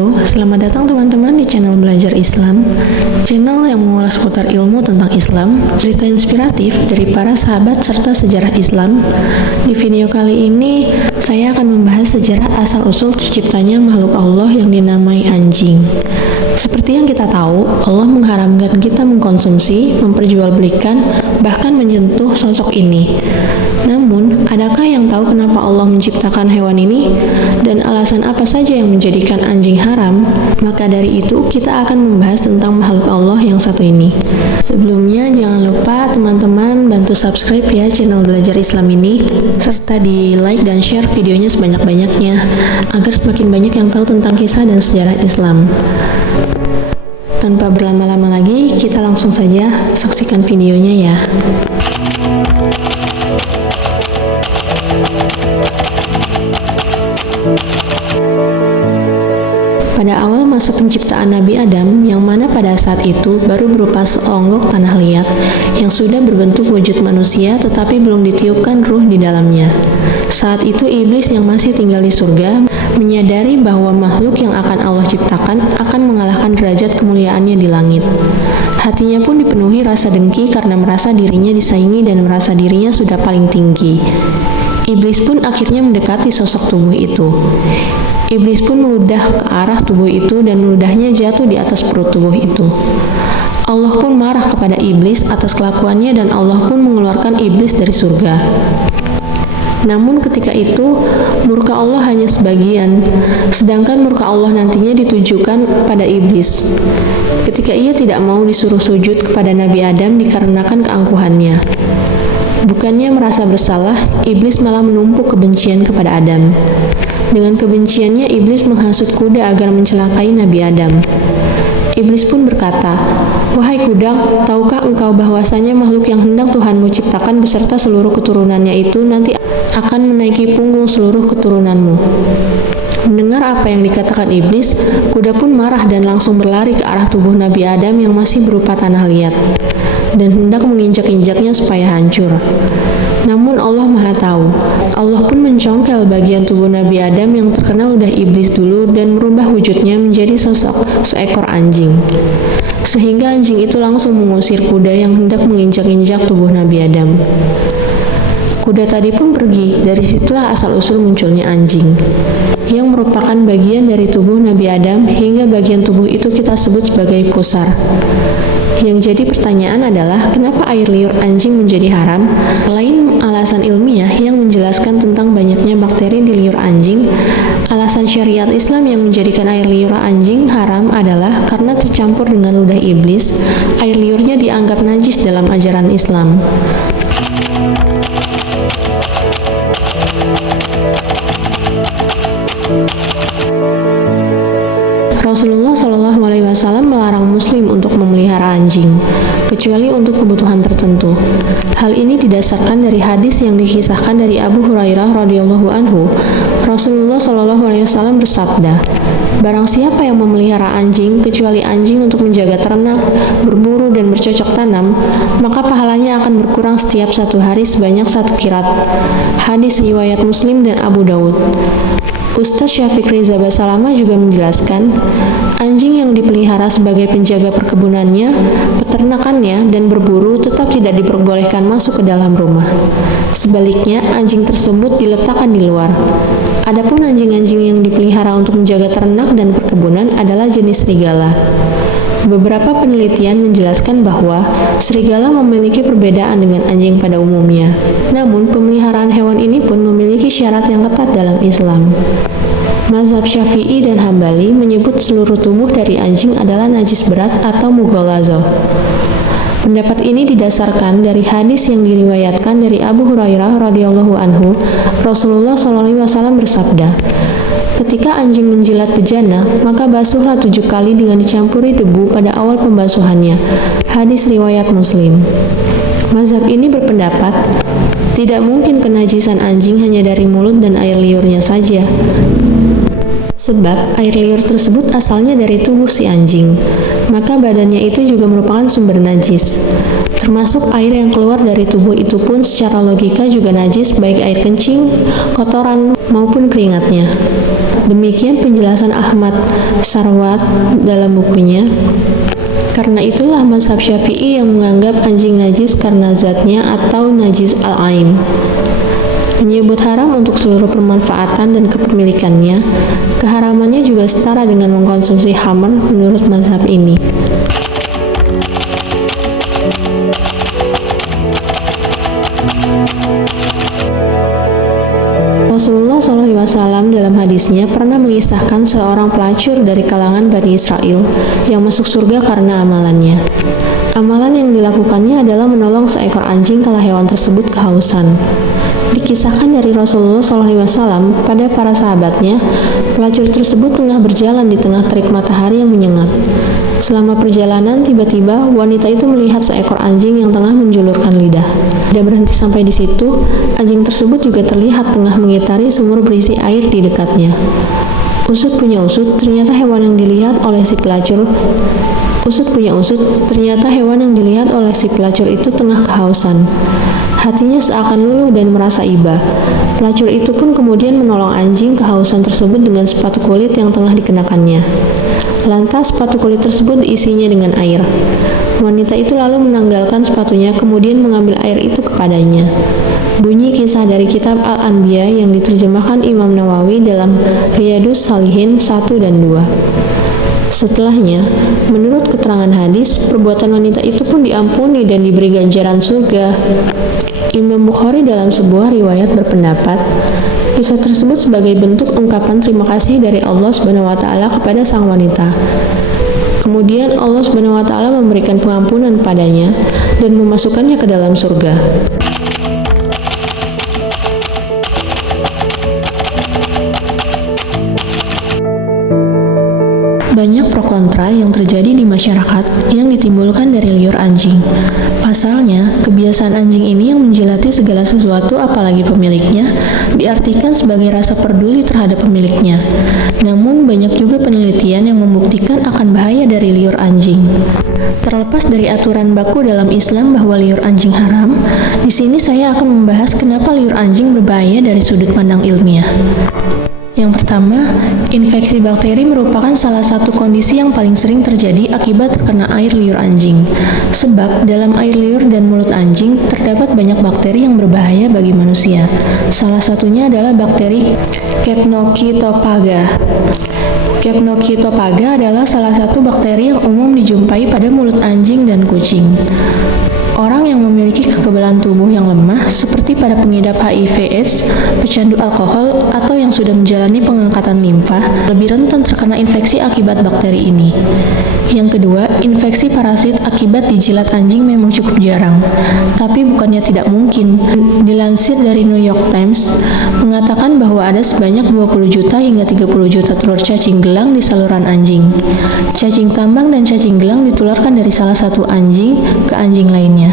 wabarakatuh. Selamat datang teman-teman di channel Belajar Islam, channel yang mengulas seputar ilmu tentang Islam, cerita inspiratif dari para sahabat serta sejarah Islam. Di video kali ini, saya akan membahas sejarah asal-usul terciptanya makhluk Allah yang dinamai anjing. Seperti yang kita tahu, Allah mengharamkan kita mengkonsumsi, memperjualbelikan, bahkan menyentuh sosok ini. Namun, adakah yang tahu kenapa Allah menciptakan hewan ini dan alasan apa saja yang menjadikan anjing haram? Maka dari itu, kita akan membahas tentang makhluk Allah yang satu ini. Sebelumnya, jangan lupa teman-teman bantu subscribe ya channel Belajar Islam ini, serta di like dan share videonya sebanyak-banyaknya, agar semakin banyak yang tahu tentang kisah dan sejarah Islam. Tanpa berlama-lama lagi, kita langsung saja saksikan videonya ya. Pada awal masa penciptaan Nabi Adam, yang mana pada saat itu baru berupa seonggok tanah liat yang sudah berbentuk wujud manusia tetapi belum ditiupkan ruh di dalamnya. Saat itu iblis yang masih tinggal di surga menyadari bahwa makhluk yang akan Allah ciptakan akan mengalahkan derajat kemuliaannya di langit. Hatinya pun dipenuhi rasa dengki karena merasa dirinya disaingi dan merasa dirinya sudah paling tinggi. Iblis pun akhirnya mendekati sosok tubuh itu. Iblis pun meludah ke arah tubuh itu dan meludahnya jatuh di atas perut tubuh itu. Allah pun marah kepada iblis atas kelakuannya dan Allah pun mengeluarkan iblis dari surga. Namun ketika itu, murka Allah hanya sebagian, sedangkan murka Allah nantinya ditujukan pada iblis. Ketika ia tidak mau disuruh sujud kepada Nabi Adam dikarenakan keangkuhannya. Bukannya merasa bersalah, iblis malah menumpuk kebencian kepada Adam. Dengan kebenciannya, iblis menghasut kuda agar mencelakai Nabi Adam. Iblis pun berkata, "Wahai kuda, tahukah engkau bahwasanya makhluk yang hendak Tuhanmu ciptakan beserta seluruh keturunannya itu nanti akan menaiki punggung seluruh keturunanmu?" Mendengar apa yang dikatakan iblis, kuda pun marah dan langsung berlari ke arah tubuh Nabi Adam yang masih berupa tanah liat, dan hendak menginjak-injaknya supaya hancur. Namun Allah Maha Tahu. Allah pun mencongkel bagian tubuh Nabi Adam yang terkena ludah iblis dulu dan merubah wujudnya menjadi sosok seekor anjing. Sehingga anjing itu langsung mengusir kuda yang hendak menginjak-injak tubuh Nabi Adam. Kuda tadi pun pergi. Dari situlah asal-usul munculnya anjing, yang merupakan bagian dari tubuh Nabi Adam hingga bagian tubuh itu kita sebut sebagai pusar. Yang jadi pertanyaan adalah, kenapa air liur anjing menjadi haram? Selain alasan ilmiah yang menjelaskan tentang banyaknya bakteri di liur anjing, alasan syariat Islam yang menjadikan air liur anjing haram adalah karena tercampur dengan ludah iblis. Air liurnya dianggap najis dalam ajaran Islam. Rasulullah Shallallahu Alaihi Wasallam melarang Muslim untuk memelihara anjing, kecuali untuk kebutuhan tertentu. Hal ini didasarkan dari hadis yang dikisahkan dari Abu Hurairah radhiyallahu anhu. Rasulullah Shallallahu Alaihi Wasallam bersabda, "Barang siapa yang memelihara anjing, kecuali anjing untuk menjaga ternak, berburu dan bercocok tanam, maka pahalanya akan berkurang setiap satu hari sebanyak 1 qirat." Hadis riwayat Muslim dan Abu Daud. Ustaz Syafiq Reza Basalama juga menjelaskan, anjing yang dipelihara sebagai penjaga perkebunannya, peternakannya, dan berburu tetap tidak diperbolehkan masuk ke dalam rumah. Sebaliknya, anjing tersebut diletakkan di luar. Adapun anjing-anjing yang dipelihara untuk menjaga ternak dan perkebunan adalah jenis serigala. Beberapa penelitian menjelaskan bahwa serigala memiliki perbedaan dengan anjing pada umumnya. Namun, pemeliharaan hewan ini pun memiliki syarat yang ketat dalam Islam. Mazhab Syafi'i dan Hambali menyebut seluruh tubuh dari anjing adalah najis berat atau mughallazoh. Pendapat ini didasarkan dari hadis yang diriwayatkan dari Abu Hurairah radhiyallahu anhu. Rasulullah SAW bersabda, "Ketika anjing menjilat bejana, maka basuhlah 7 kali dengan dicampuri debu pada awal pembasuhannya." Hadis riwayat Muslim. Mazhab ini berpendapat, tidak mungkin kenajisan anjing hanya dari mulut dan air liurnya saja. Sebab air liur tersebut asalnya dari tubuh si anjing, maka badannya itu juga merupakan sumber najis. Termasuk air yang keluar dari tubuh itu pun secara logika juga najis, baik air kencing, kotoran, maupun keringatnya. Demikian penjelasan Ahmad Sarwat dalam bukunya. Karena itulah mazhab Syafi'i yang menganggap anjing najis karena zatnya atau najis al-ain. Menyebut haram untuk seluruh permanfaatan dan kepemilikannya, keharamannya juga setara dengan mengkonsumsi khamr menurut mazhab ini. Rasulullah SAW dalam hadisnya pernah mengisahkan seorang pelacur dari kalangan Bani Israel yang masuk surga karena amalannya. Amalan yang dilakukannya adalah menolong seekor anjing kala hewan tersebut kehausan. Dikisahkan dari Rasulullah SAW pada para sahabatnya, pelacur tersebut tengah berjalan di tengah terik matahari yang menyengat. Selama perjalanan, tiba-tiba wanita itu melihat seekor anjing yang tengah menjulurkan lidah. Tidak berhenti sampai di situ, anjing tersebut juga terlihat tengah mengitari sumur berisi air di dekatnya. Usut punya usut, ternyata hewan yang dilihat oleh si pelacur itu tengah kehausan. Hatinya seakan luluh dan merasa iba. Pelacur itu pun kemudian menolong anjing kehausan tersebut dengan sepatu kulit yang tengah dikenakannya. Lantas sepatu kulit tersebut diisinya dengan air. Wanita itu lalu menanggalkan sepatunya kemudian mengambil air itu kepadanya. Bunyi kisah dari kitab Al-Anbiya yang diterjemahkan Imam Nawawi dalam Riyadhus Shalihin 1 dan 2. Setelahnya, menurut keterangan hadis, perbuatan wanita itu pun diampuni dan diberi ganjaran surga. Imam Bukhari dalam sebuah riwayat berpendapat, kisah tersebut sebagai bentuk ungkapan terima kasih dari Allah SWT kepada sang wanita. Kemudian Allah SWT memberikan pengampunan padanya dan memasukkannya ke dalam surga. Banyak pro kontra yang terjadi di masyarakat yang ditimbulkan dari liur anjing. Pasalnya, kebiasaan anjing ini yang menjilati segala sesuatu apalagi pemiliknya, diartikan sebagai rasa peduli terhadap pemiliknya. Namun, banyak juga penelitian yang membuktikan akan bahaya dari liur anjing. Terlepas dari aturan baku dalam Islam bahwa liur anjing haram, di sini saya akan membahas kenapa liur anjing berbahaya dari sudut pandang ilmiah. Yang pertama, infeksi bakteri merupakan salah satu kondisi yang paling sering terjadi akibat terkena air liur anjing. Sebab, dalam air liur dan mulut anjing terdapat banyak bakteri yang berbahaya bagi manusia. Salah satunya adalah bakteri Capnocytophaga. Capnocytophaga adalah salah satu bakteri yang umum dijumpai pada mulut anjing dan kucing. Orang yang memiliki kekebalan tubuh yang lemah, seperti pada pengidap HIV/AIDS, pecandu alkohol, atau yang sudah menjalani pengangkatan limfa, lebih rentan terkena infeksi akibat bakteri ini. Yang kedua, infeksi parasit akibat dijilat anjing memang cukup jarang, tapi bukannya tidak mungkin. Dilansir dari New York Times, mengatakan bahwa ada sebanyak 20 juta hingga 30 juta telur cacing gelang di saluran anjing. Cacing tambang dan cacing gelang ditularkan dari salah satu anjing ke anjing lainnya.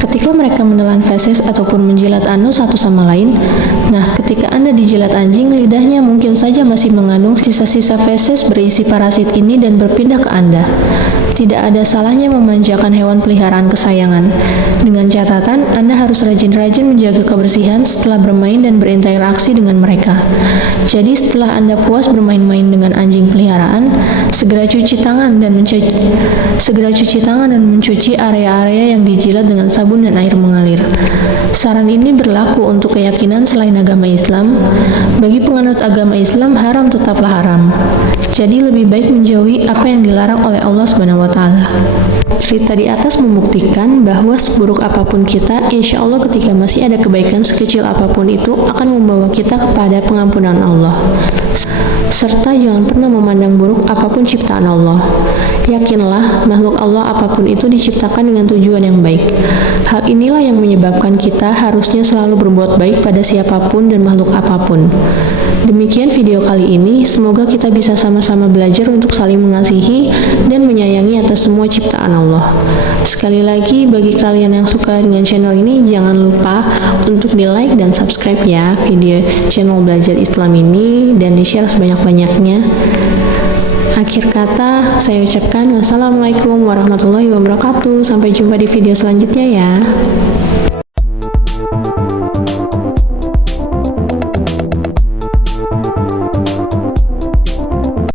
Ketika mereka menelan feses ataupun menjilat anus satu sama lain, nah ketika Anda dijilat anjing, lidahnya mungkin saja masih mengandung sisa-sisa feses berisi parasit ini dan berpindah ke Anda. Tidak ada salahnya memanjakan hewan peliharaan kesayangan. Dengan catatan, Anda harus rajin-rajin menjaga kebersihan setelah bermain dan berinteraksi dengan mereka. Jadi setelah Anda puas bermain-main dengan anjing peliharaan, segera cuci tangan dan mencuci area-area yang dijilat dengan sabun dan air mengalir. Saran ini berlaku untuk keyakinan selain agama Islam. Bagi penganut agama Islam, haram tetaplah haram. Jadi lebih baik menjauhi apa yang dilarang oleh Allah SWT. Cerita di atas membuktikan bahwa seburuk apapun kita, insya Allah ketika masih ada kebaikan sekecil apapun itu akan membawa kita kepada pengampunan Allah. Serta jangan pernah memandang buruk apapun ciptaan Allah. Yakinlah, makhluk Allah apapun itu diciptakan dengan tujuan yang baik. Hal inilah yang menyebabkan kita harusnya selalu berbuat baik pada siapapun dan makhluk apapun. Demikian video kali ini, semoga kita bisa sama-sama belajar untuk saling mengasihi dan menyayangi atas semua ciptaan Allah. Sekali lagi, bagi kalian yang suka dengan channel ini, jangan lupa untuk di-like dan subscribe ya video channel Belajar Islam ini, dan di-share sebanyak-banyaknya. Akhir kata, saya ucapkan wassalamualaikum warahmatullahi wabarakatuh. Sampai jumpa di video selanjutnya ya.